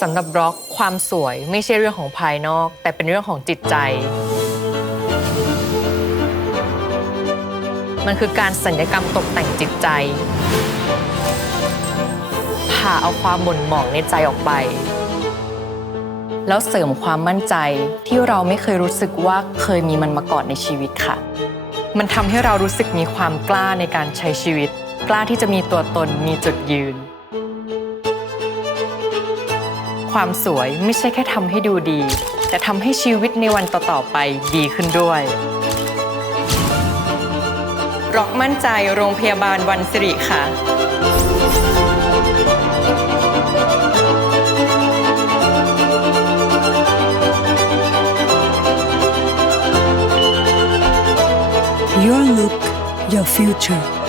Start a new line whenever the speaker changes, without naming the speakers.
สำหรับบล็อกความสวยไม่ใช่เรื่องของภายนอก แต่เป็นเรื่องของจิตใจ มันคือการสัญญกรรมตกแต่งจิตใจ ผ่าเอาความหม่นหมองในใจออกไป แล้วเสริมความมั่นใจที่เราไม่เคยรู้สึกว่าเคยมีมันมาก่อนในชีวิตค่ะ มันทำให้เรารู้สึกมีความกล้าในการใช้ชีวิต กล้าที่จะมีตัวตนมีจุดยืน ความสวยไม่ใช่แค่ทำให้ดูดี แต่ทำให้ชีวิตในวันต่อ ๆ ไปดีขึ้นด้วย ร็อกมั่นใจโรงพยาบาลวันสิริค่ะ
Your look, your future.